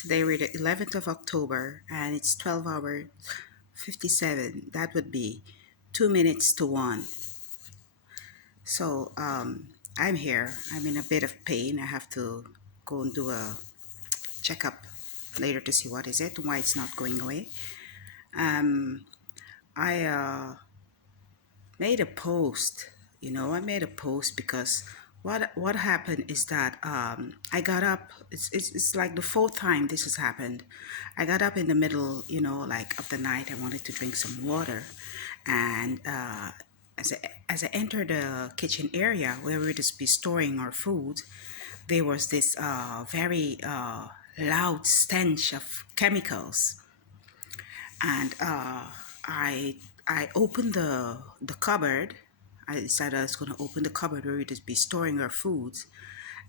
Today we're the 11th of October and it's 12 hour 57. That would be 2 minutes to 1. So I'm here. I'm in a bit of pain. I have to go and do a checkup later to see what is it, why it's not going away. Um, I made a post. I made a post because what happened is that I got up. It's like the fourth time this has happened. I got up in the middle, like of the night. I wanted to drink some water, and as I entered the kitchen area where we would just be storing our food, there was this very loud stench of chemicals, and I opened the cupboard. I decided I was going to open the cupboard where we'd just be storing our foods.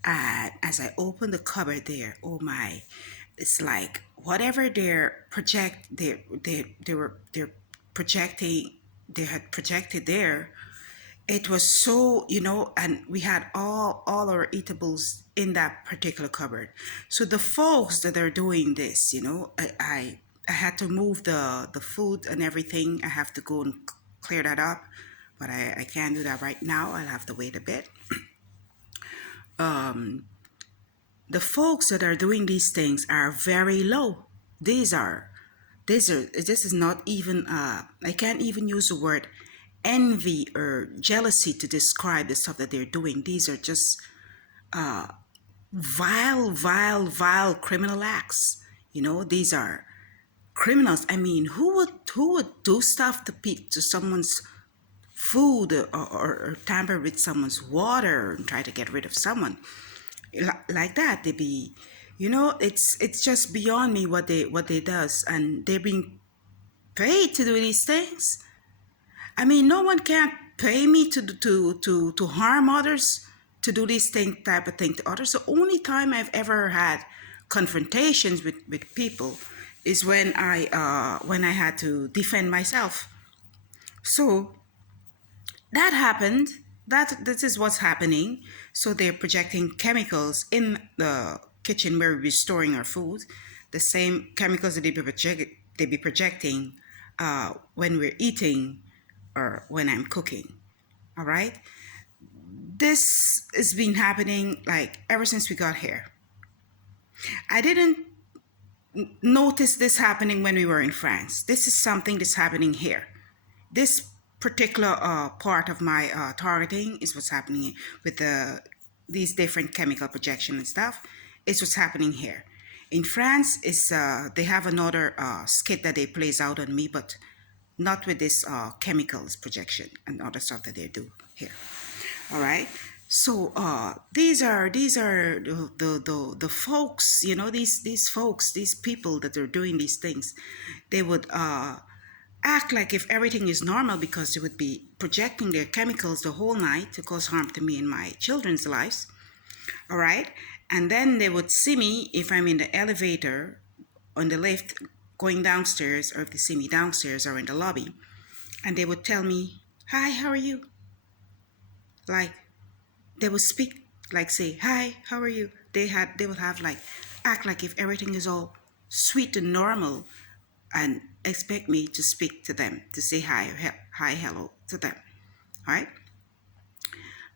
And as I opened the cupboard there, oh my, it's like whatever they're projecting, they had projected there. It was so, and we had all our eatables in that particular cupboard. So the folks that are doing this, I had to move the food and everything. I have to go and clear that up, but I can't do that right now. I'll have to wait a bit. The folks that are doing these things are very low. These are this is not even I can't even use the word envy or jealousy to describe the stuff that they're doing. These are just vile criminal acts. These are criminals. I mean, who would do stuff to someone's food, or tamper with someone's water and try to get rid of someone like that? They be, it's just beyond me what they does, and they're being paid to do these things. I mean, no one can pay me to harm others, to do these type of thing to others. The only time I've ever had confrontations with people is when I had to defend myself. So that happened. This is what's happening. So they're projecting chemicals in the kitchen where we're storing our food, the same chemicals that they be projecting when we're eating or when I'm cooking. All right. This has been happening like ever since we got here. I didn't notice this happening when we were in France. This is something that's happening here. This particular part of my targeting is what's happening with these different chemical projection and stuff. It's what's happening here. In France, they have another skit that they plays out on me, but not with this chemicals projection and other stuff that they do here. All right. So these are the folks, these folks, these people that are doing these things. They would act like if everything is normal because they would be projecting their chemicals the whole night to cause harm to me and my children's lives. All right. And then they would see me if I'm in the elevator, on the lift, going downstairs, or if they see me downstairs or in the lobby, and they would tell me, "Hi, how are you?" Like they would speak, like say, "Hi, how are you?" They would have like act like if everything is all sweet and normal, and expect me to speak to them, to say hi, hello to them. All right.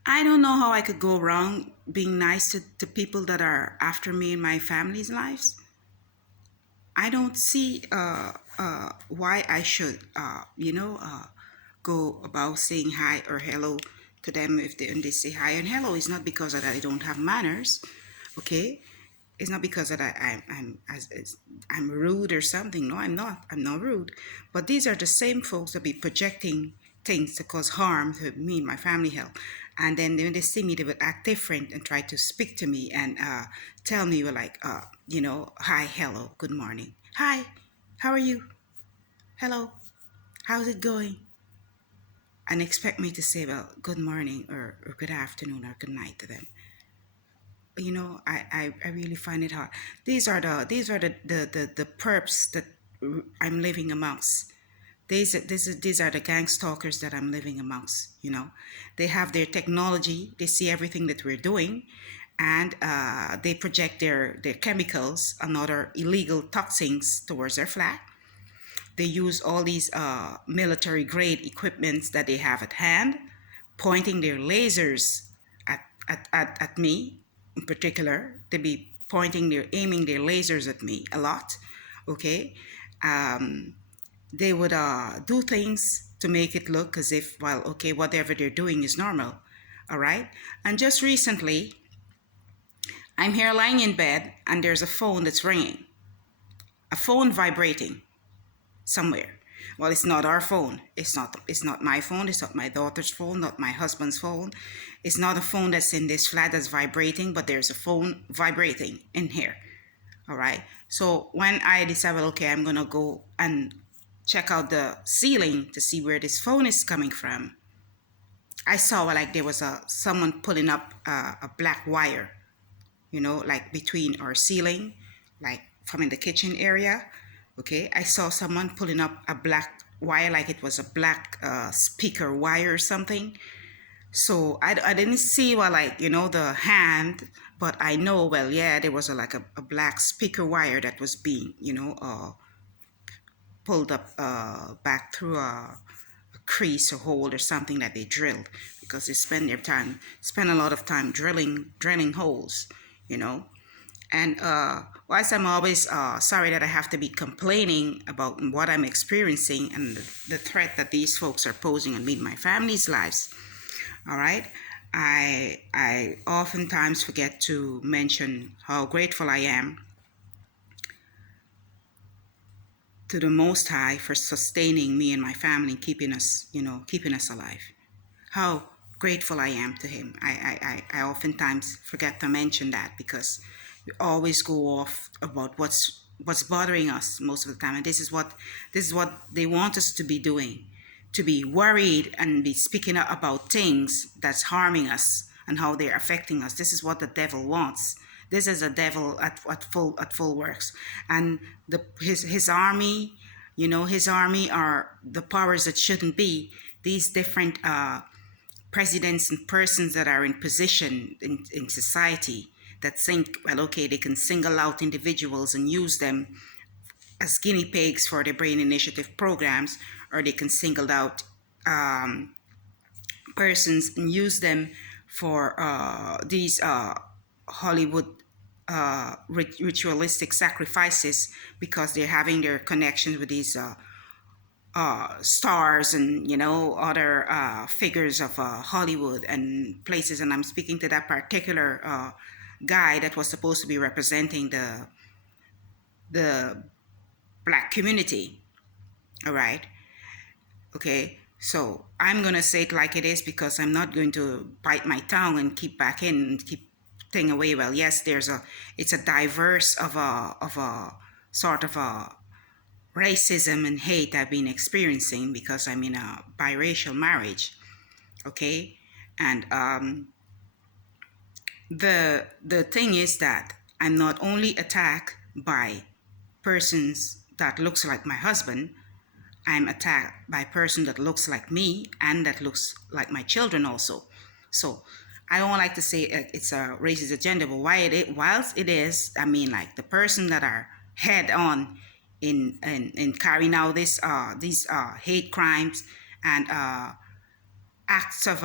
I don't know how I could go wrong being nice to people that are after me in my family's lives. I don't see why I should, go about saying hi or hello to them if they say hi and hello. It's not because that I don't have manners, okay? It's not because that I'm rude or something. No, I'm not. I'm not rude. But these are the same folks that be projecting things to cause harm to me and my family health. And then when they see me, they would act different and try to speak to me and tell me, like, hi, hello, good morning. Hi, how are you? Hello, how's it going? And expect me to say, well, good morning or good afternoon or good night to them. I really find it hard. These are the perps that I'm living amongst. These are the gang stalkers that I'm living amongst. They have their technology. They see everything that we're doing, and they project their chemicals and other illegal toxins towards their flat. They use all these military grade equipments that they have at hand, pointing their lasers at me in particular. They be aiming their lasers at me a lot. Okay. They would do things to make it look as if, well, okay, whatever they're doing is normal. All right. And just recently, I'm here lying in bed and there's a phone that's ringing, a phone vibrating somewhere. Well, it's not our phone. It's not my phone. It's not my daughter's phone, not my husband's phone. It's not a phone that's in this flat that's vibrating, but there's a phone vibrating in here. All right. So when I decided, well, okay, I'm going to go and check out the ceiling to see where this phone is coming from, I saw like there was someone pulling up a black wire, like between our ceiling, like from in the kitchen area. Okay, I saw someone pulling up a black wire, like it was a black speaker wire or something. So I didn't see, well, like, the hand, but I know, well, yeah, there was like a black speaker wire that was being, pulled up back through a crease or hole or something that they drilled, because they spend a lot of time drilling holes, and whilst I'm always sorry that I have to be complaining about what I'm experiencing and the threat that these folks are posing on me and my family's lives, all right, I oftentimes forget to mention how grateful I am to the Most High for sustaining me and my family, keeping us alive. How grateful I am to Him. I oftentimes forget to mention that, because we always go off about what's bothering us most of the time, and this is what they want us to be doing, to be worried and be speaking about things that's harming us and how they're affecting us. This is what the devil wants. This is a devil at full works, and his army, his army are the powers that shouldn't be. These different presidents and persons that are in position in society that think, well, okay, they can single out individuals and use them as guinea pigs for their brain initiative programs, or they can single out persons and use them for these Hollywood ritualistic sacrifices, because they're having their connections with these stars and other figures of Hollywood and places. And I'm speaking to that particular guy that was supposed to be representing the black community. All right. Okay. So I'm gonna say it like it is, because I'm not going to bite my tongue and keep back in and keep thing away. Well, yes, it's a diverse of a sort of a racism and hate I've been experiencing, because I'm in a biracial marriage. Okay. And the thing is that I'm not only attacked by persons that looks like my husband, I'm attacked by a person that looks like me and that looks like my children also. So I don't like to say it's a racist agenda, but whilst it is, I mean, like the person that are head on in carrying out these hate crimes and acts of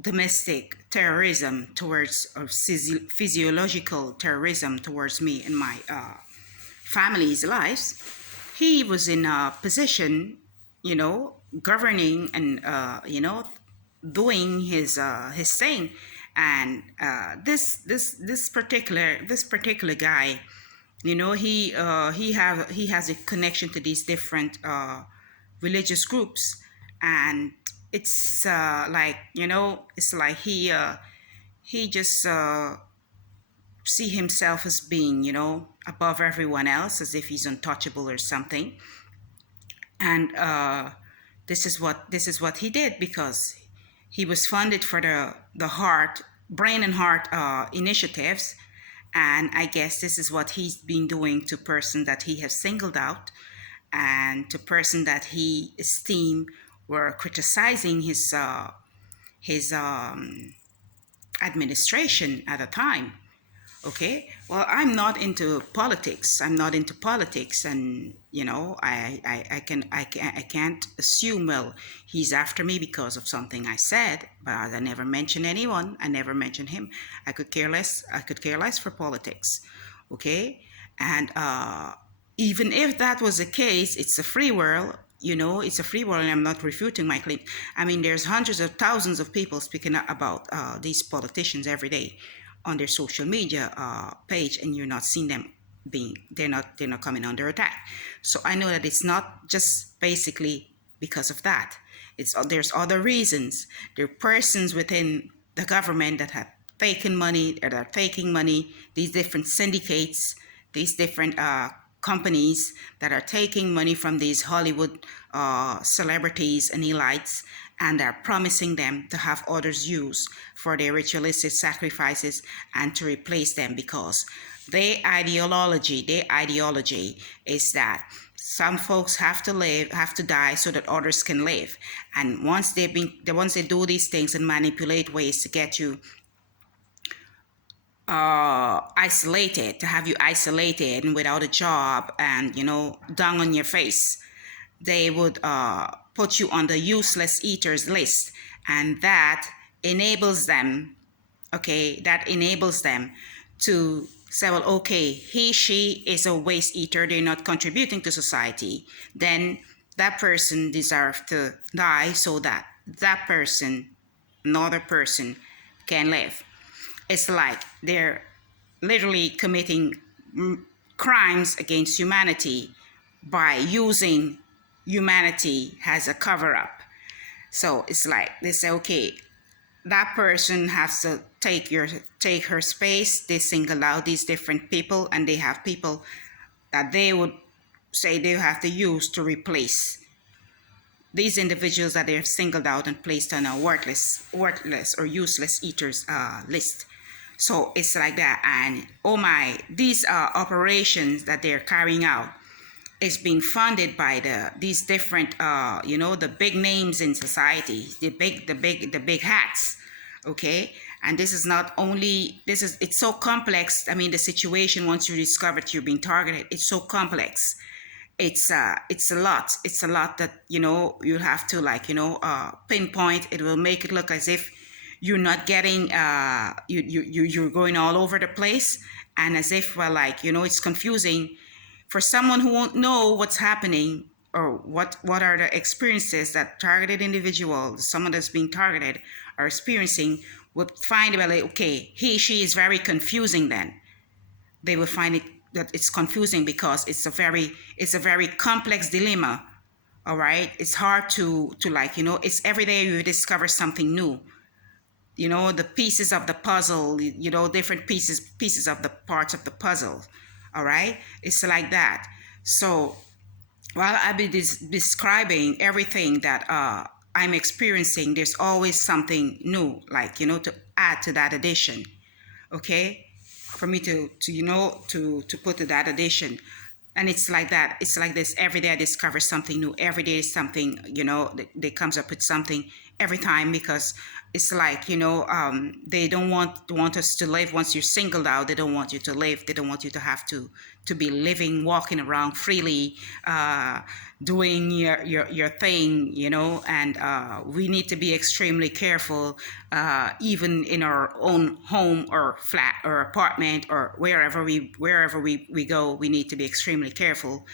domestic terrorism towards, or physiological terrorism towards me and my family's lives. He was in a position, governing and doing his thing, and this particular guy, he has a connection to these different religious groups, and it's like it's like he just see himself as being above everyone else, as if he's untouchable or something. And this is what he did, because he was funded for the brain and heart initiatives, and I guess this is what he's been doing to person that he has singled out, and to person that he esteemed were criticizing his administration at the time. Okay, well, I'm not into politics. I'm not into politics, and I can't assume. Well, he's after me because of something I said, but I never mentioned anyone. I never mentioned him. I could care less. I could care less for politics. Okay, and even if that was the case, it's a free world. It's a free world, and I'm not refuting my claim. I mean, there's hundreds of thousands of people speaking about these politicians every day on their social media page, and you're not seeing them being they're not coming under attack. So I know that it's not just basically because of that. There's other reasons. There are persons within the government that have taken money, that are taking money, these different syndicates, these different companies that are taking money from these Hollywood celebrities and elites, and are promising them to have others use for their ritualistic sacrifices and to replace them, because their ideology is that some folks have to die so that others can live. And once they do these things and manipulate ways to get you isolated, to have you isolated and without a job and down on your face, they would put you on the useless eaters list, and that enables them to say, well, okay, she is a waste eater, they're not contributing to society, then that person deserves to die so that another person can live. It's like they're literally committing crimes against humanity by using humanity as a cover-up. So it's like they say, okay, that person has to take her space. They single out these different people, and they have people that they would say they have to use to replace these individuals that they have singled out and placed on a worthless or useless eaters list. So it's like that. And oh my, these operations that they're carrying out is being funded by these different the big names in society, the big hats. Okay, and this is not only it's so complex. I mean, the situation, once you discover that you're being targeted, it's so complex. It's a lot that you'll have to pinpoint. It will make it look as if you're not getting you're going all over the place, and as if it's confusing for someone who won't know what's happening, or what are the experiences that targeted individuals, someone that's being targeted, are experiencing. Would find, well, okay, she is very confusing. Then they will find it that it's confusing because it's a very complex dilemma. All right, it's hard to it's every day you discover something new. The pieces of the puzzle, different pieces of the parts of the puzzle. All right, it's like that. So while I be describing everything that I'm experiencing, there's always something new, to add to that addition. Okay, for me to put to that addition. And it's like that. It's like this. Every day I discover something new. Every day is something, they comes up with something every time, because it's like, they don't want us to live. Once you're singled out, they don't want you to live. They don't want you to have to be living, walking around freely, doing your thing, and we need to be extremely careful, even in our own home or flat or apartment or wherever we go. We need to be extremely careful.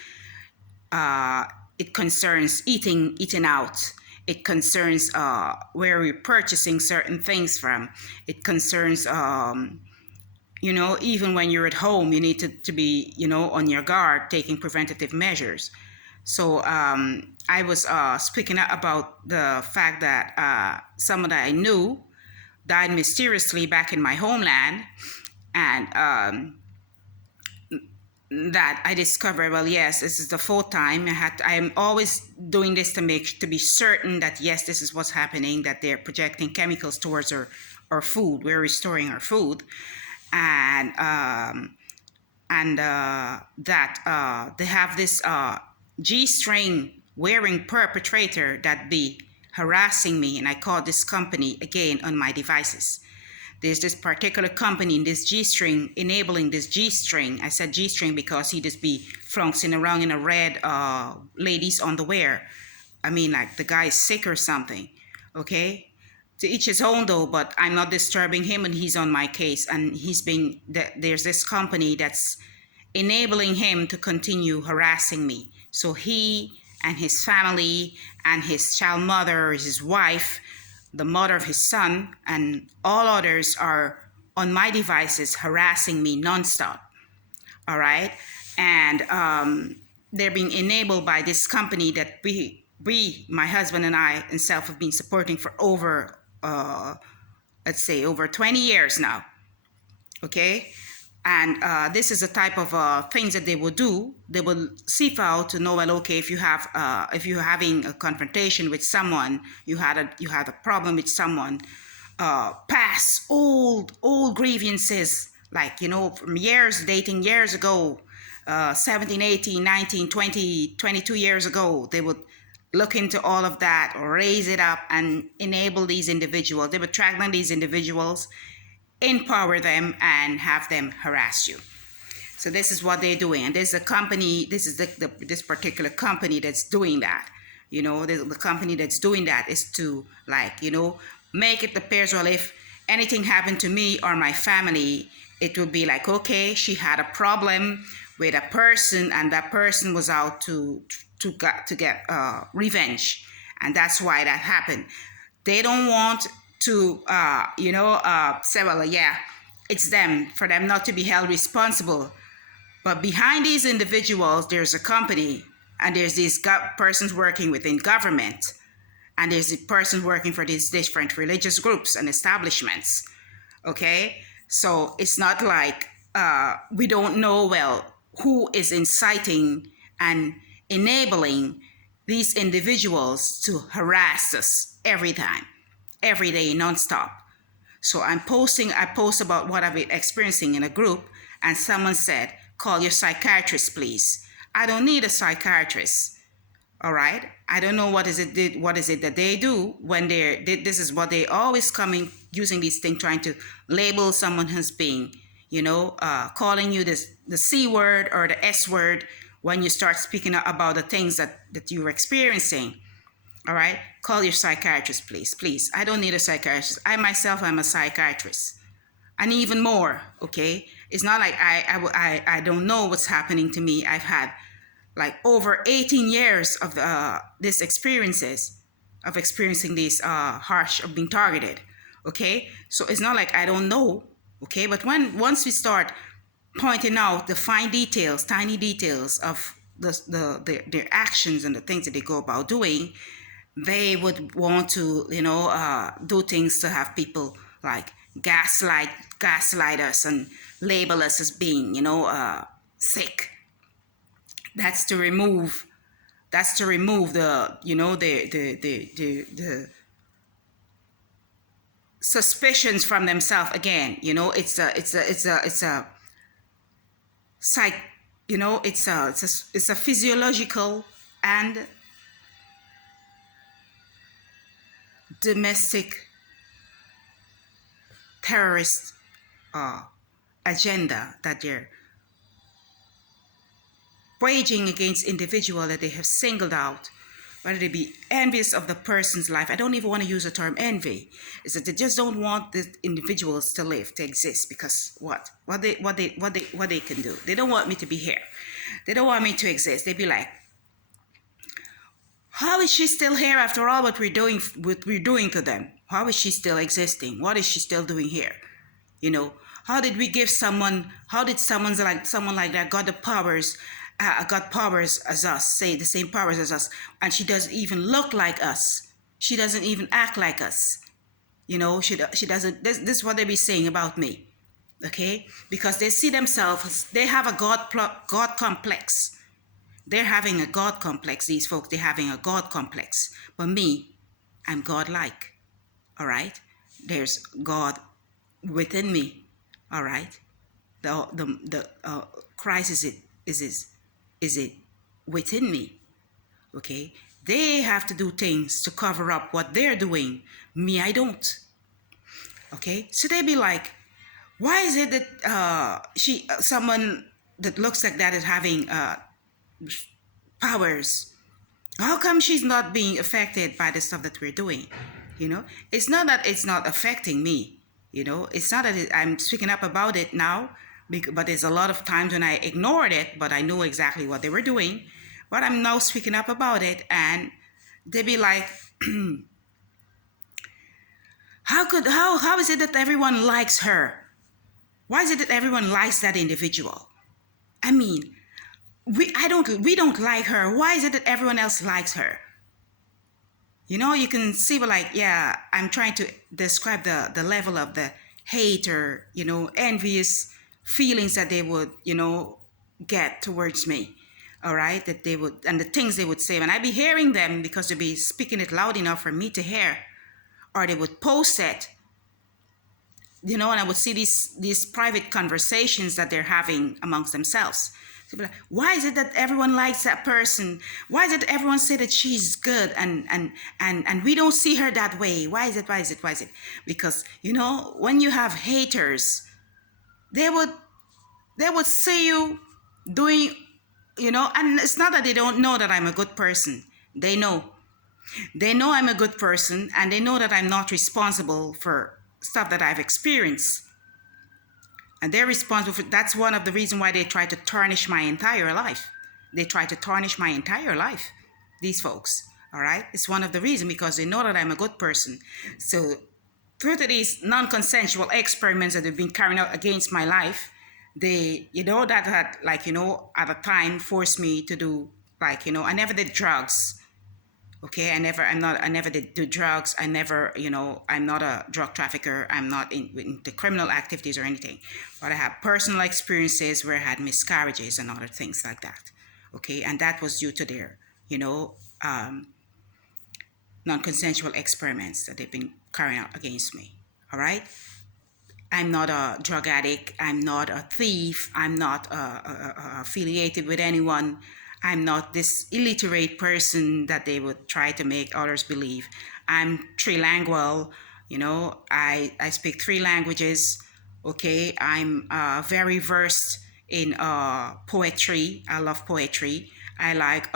It concerns eating out. It concerns where we're purchasing certain things from. It concerns even when you're at home, you need to be on your guard, taking preventative measures. So I was speaking about the fact that someone that I knew died mysteriously back in my homeland, and that I discovered, well, yes, this is the fourth time. I'm always doing this to be certain that, yes, this is what's happening, that they're projecting chemicals towards our food. We're restoring our food. And that they have this G-string wearing perpetrator that be harassing me, and I call this company again on my devices. There's this particular company in this G-string, enabling this G-string. I said G-string because he just be flouncing around in a red ladies underwear. I mean, like the guy is sick or something, okay? To each his own though, but I'm not disturbing him and he's on my case. And there's this company that's enabling him to continue harassing me. So he and his family and his child mother, his wife, the mother of his son, and all others are on my devices harassing me nonstop. All right. And they're being enabled by this company that my husband and I and self have been supporting for over, let's say, over 20 years now. Okay. And this is the type of things that they will do. They will seek out to know, well, okay, if you're having a confrontation with someone, you had a problem with someone, past old grievances, like, you know, from dating years ago, 17, 18, 19, 20, 22 years ago, they would look into all of that, raise it up, and enable these individuals. They would track down these individuals, empower them, and have them harass you. So this is what they're doing. And there's a company, this is this particular company that's doing that. You know, the company that's doing that is to, like, you know, make it appear as well if anything happened to me or my family, it would be like, okay, she had a problem with a person and that person was out to get revenge. And that's why that happened. They don't want to, say, well, yeah, it's them, for them not to be held responsible. But behind these individuals, there's a company, and there's these persons working within government, and there's a person working for these different religious groups and establishments. Okay? So it's not like we don't know, well, who is inciting and enabling these individuals to harass us every time, every day, nonstop. So I post about what I've been experiencing in a group, and someone said, call your psychiatrist, please. I don't need a psychiatrist. All right. I don't know what is it that they do when this is what they always coming using these things, trying to label someone as being, calling you the C word or the S word when you start speaking about the things that you're experiencing. All right. Call your psychiatrist, please. Please. I don't need a psychiatrist. I myself am a psychiatrist. And even more, okay? It's not like I don't know what's happening to me. I've had like over 18 years of this experiences of experiencing this harsh of being targeted, okay? So it's not like I don't know, okay? But once we start pointing out the fine details, tiny details of their actions and the things that they go about doing, they would want to, do things to have people like gaslight us and label us as being, sick. That's to remove the, the suspicions from themselves again. It's a psych, it's a physiological and domestic terrorist agenda that they're waging against individual that they have singled out, whether they be envious of the person's life. I don't even want to use the term envy. Is that they just don't want the individuals to live, to exist, because what they can do. They don't want me to be here. They don't want me to exist. They be like, how is she still here after all what we're doing to them? How is she still existing? What is she still doing here? How did someone like that got the powers, got powers as us, say the same powers as us, and she doesn't even look like us. She doesn't even act like us. She doesn't, this is what they be saying about me. Okay? Because they see themselves, they have a God complex. They're having a God complex, these folks, they're having a God complex. But me, I'm God-like. All right? There's God within me. All right? The Christ is it within me. Okay? They have to do things to cover up what they're doing. Me, I don't. Okay, so they be like, why is it that someone that looks like that is having powers? How come she's not being affected by the stuff that we're doing? You know, it's not that it's not affecting me. You know, it's not that I'm speaking up about it now, but there's a lot of times when I ignored it, but I knew exactly what they were doing. But I'm now speaking up about it, and they be like, how is it that everyone likes her? Why is it that everyone likes that individual? I mean, we don't like her. Why is it that everyone else likes her? You know, you can see, but like, yeah, I'm trying to describe the level of the hate or, you know, envious feelings that they would, you know, get towards me. All right, that they would, and the things they would say, and I'd be hearing them because they'd be speaking it loud enough for me to hear, or they would post it, you know, and I would see these private conversations that they're having amongst themselves. So like, why is it that everyone likes that person? Why is it that everyone say that she's good and we don't see her that way? Why is it? Why is it? Why is it? Because, you know, when you have haters, they would see you doing, you know, and it's not that they don't know that I'm a good person. They know. They know I'm a good person, and they know that I'm not responsible for stuff that I've experienced. And they're responsible for that's one of the reasons why they try to tarnish my entire life. They try to tarnish my entire life, these folks. All right? It's one of the reasons because they know that I'm a good person. So through to these non-consensual experiments that have been carried out against my life, they, you know, that had, like, you know, at a time forced me to do, like, you know, I never did drugs. Okay, I never did do drugs. I never, you know, I'm not a drug trafficker. I'm not in the criminal activities or anything. But I have personal experiences where I had miscarriages and other things like that. Okay, and that was due to their, you know, non-consensual experiments that they've been carrying out against me. All right. I'm not a drug addict. I'm not a thief. I'm not affiliated with anyone. I'm not this illiterate person that they would try to make others believe. I'm trilingual. You know, I speak three languages. Okay, I'm very versed in poetry. I love poetry. I like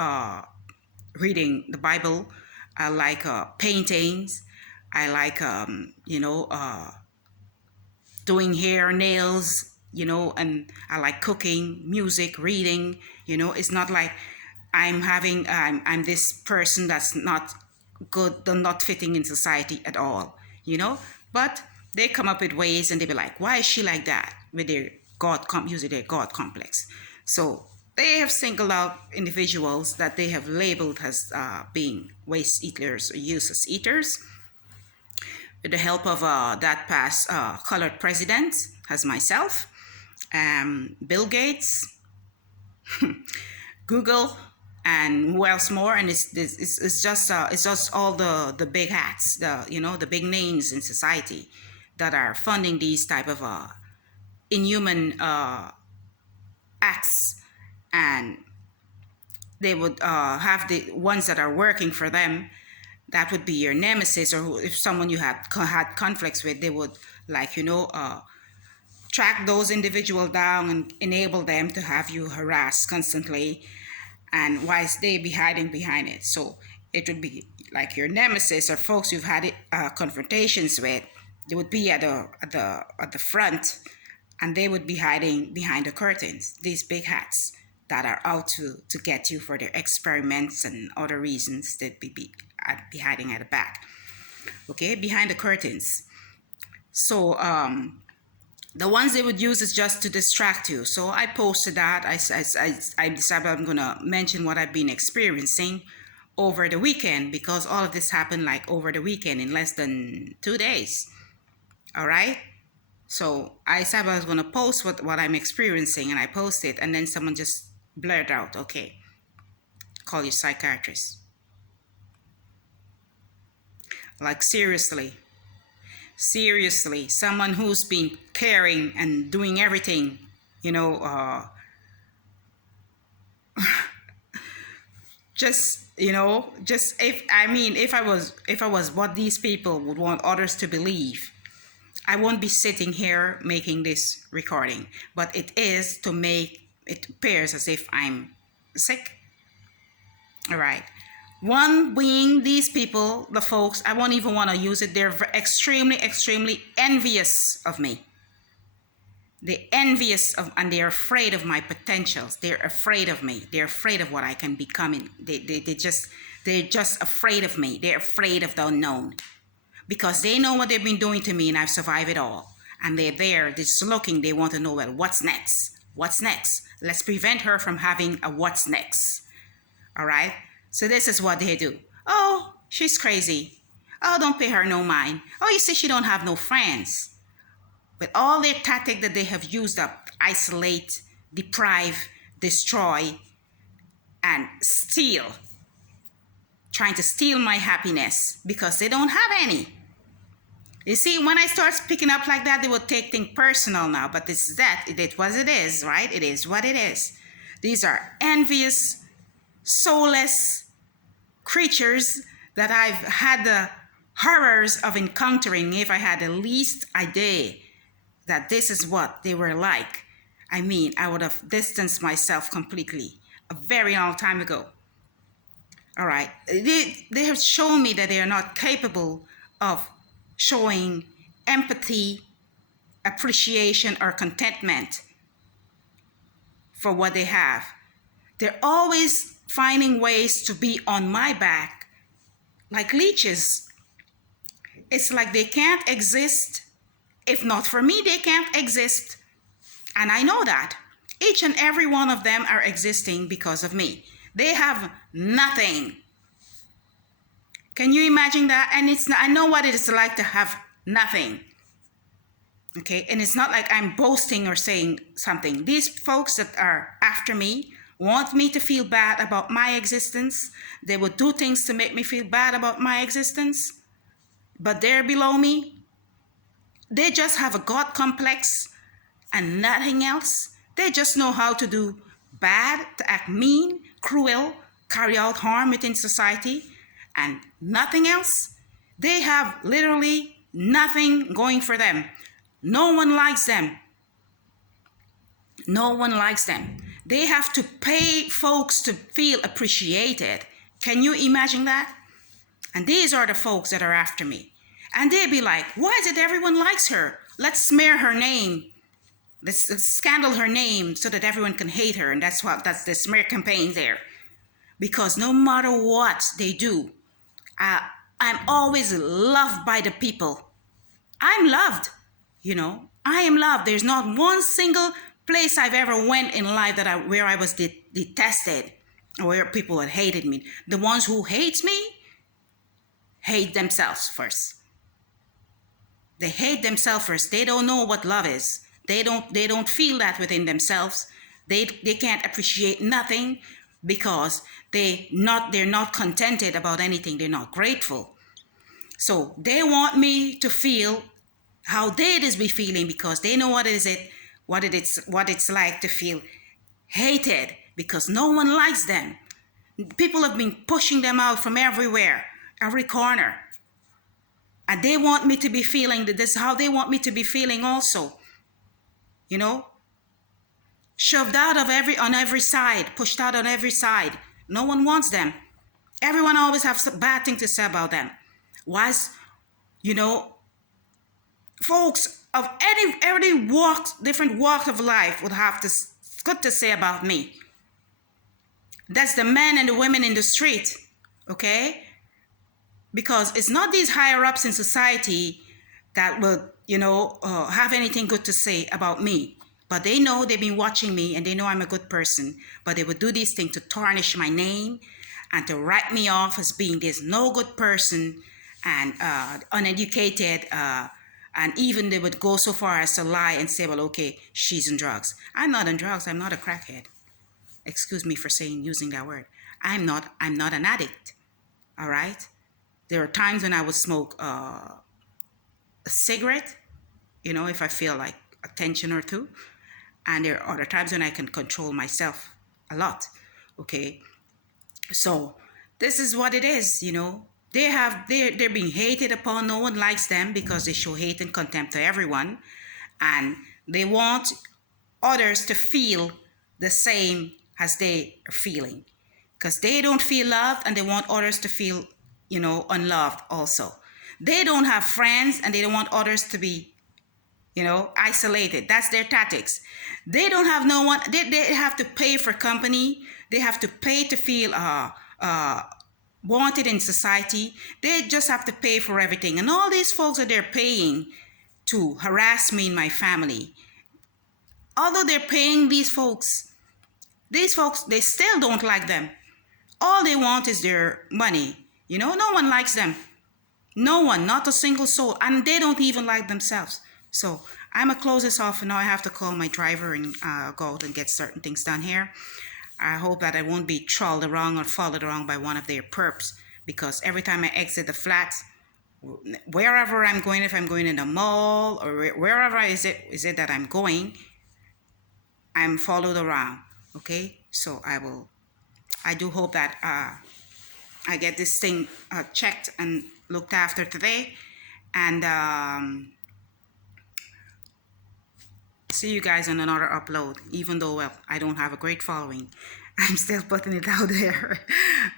reading the Bible. I like paintings. I like, you know, doing hair, nails, you know, and I like cooking, music, reading, you know. It's not like I'm this person that's not good, not fitting in society at all, you know. But they come up with ways and they be like, why is she like that? With their using their God complex. So they have singled out individuals that they have labeled as being waste eaters or useless eaters with the help of that past colored president, as myself, Bill Gates, Google, and who else more? And it's just all the big hats, the, you know, the big names in society that are funding these type of inhuman acts, and they would have the ones that are working for them. That would be your nemesis, or if someone you had conflicts with, they would, like, you know, track those individuals down and enable them to have you harassed constantly, and whilst they be hiding behind it. So it would be like your nemesis or folks you've had confrontations with. They would be at the front, and they would be hiding behind the curtains. These big hats that are out to get you for their experiments and other reasons, that be hiding at the back. Okay, behind the curtains. So the ones they would use is just to distract you. So I posted that. I decided I'm gonna mention what I've been experiencing over the weekend, because all of this happened like over the weekend in less than 2 days. All right. So I said I was gonna post what I'm experiencing, and I posted, and then someone just blurted out, "Okay, call your psychiatrist." Like, seriously, someone who's been caring and doing everything, you know, just, you know, just if I was what these people would want others to believe, I won't be sitting here making this recording, but it is to make it appears as if I'm sick. All right. One being these people, the folks, I won't even want to use it. They're extremely, extremely envious of me. They're envious of, and they're afraid of my potentials. They're afraid of me. They're afraid of what I can become. They're just afraid of me. They're afraid of the unknown because they know what they've been doing to me and I've survived it all. And they're there, they're just looking. They want to know, well, what's next? What's next? Let's prevent her from having a what's next. All right. So this is what they do. Oh, she's crazy. Oh, don't pay her no mind. Oh, you see, she don't have no friends. But all their tactic that they have used up, isolate, deprive, destroy, and steal. Trying to steal my happiness because they don't have any. You see, when I start speaking up like that, they will take things personal now. But this is that. It is what it is, right? It is what it is. These are envious, soulless creatures that I've had the horrors of encountering. If I had the least idea that this is what they were like, I mean, I would have distanced myself completely a very long time ago. All right. They have shown me that they are not capable of showing empathy, appreciation, or contentment for what they have. They're always finding ways to be on my back like leeches. It's like they can't exist. If not for me, they can't exist. And I know that. Each and every one of them are existing because of me. They have nothing. Can you imagine that? And I know what it is like to have nothing. Okay, and it's not like I'm boasting or saying something. These folks that are after me want me to feel bad about my existence. They would do things to make me feel bad about my existence. But they're below me. They just have a God complex and nothing else. They just know how to do bad, to act mean, cruel, carry out harm within society, and nothing else. They have literally nothing going for them. No one likes them. No one likes them. They have to pay folks to feel appreciated. Can you imagine that? And these are the folks that are after me. And they'd be like, why is it everyone likes her? Let's smear her name. Let's scandal her name so that everyone can hate her. And that's the smear campaign there. Because no matter what they do, I'm always loved by the people. I'm loved, you know. I am loved. There's not one single place I've ever went in life where I was detested or where people had hated me. The ones who hate me hate themselves first. They hate themselves first. They don't know what love is. They don't feel that within themselves. They can't appreciate nothing because they're not contented about anything. They're not grateful. So they want me to feel how they be feeling because they know what it's like to feel hated because no one likes them. People have been pushing them out from everywhere, every corner. And they want me to be feeling that this is how they want me to be feeling also. You know? Shoved out on every side, pushed out on every side. No one wants them. Everyone always has some bad thing to say about them. Why? You know, folks of every different walk of life would have good to say about me. That's the men and the women in the street, okay? Because it's not these higher ups in society that will, have anything good to say about me. But they know they've been watching me and they know I'm a good person. But they would do these things to tarnish my name and to write me off as being this no good person and uneducated. And even they would go so far as to lie and say, well, okay, she's on drugs. I'm not on drugs. I'm not a crackhead. Excuse me for using that word. I'm not an addict. All right? There are times when I would smoke a cigarette, if I feel like a tension or two. And there are other times when I can control myself a lot. Okay? So this is what it is, they're being hated upon. No one likes them because they show hate and contempt to everyone, and they want others to feel the same as they are feeling, because they don't feel loved and they want others to feel, unloved also. They don't have friends and they don't want others to be, isolated. That's their tactics. They don't have no one. They have to pay for company. They have to pay to feel wanted in society. They just have to pay for everything. And all these folks that they're paying to harass me and my family, although they're paying these folks, they still don't like them. All they want is their money. No one likes them. No one, not a single soul. And they don't even like themselves. So I'm going to close this off, and now I have to call my driver and go out and get certain things done here. I hope that I won't be trolled around or followed around by one of their perps, because every time I exit the flats, wherever I'm going, if I'm going in the mall or wherever is it that I'm going, I'm followed around. Okay, so I do hope that I get this thing checked and looked after today, and see you guys on another upload. Even though, well, I don't have a great following, I'm still putting it out there.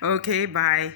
Okay, bye.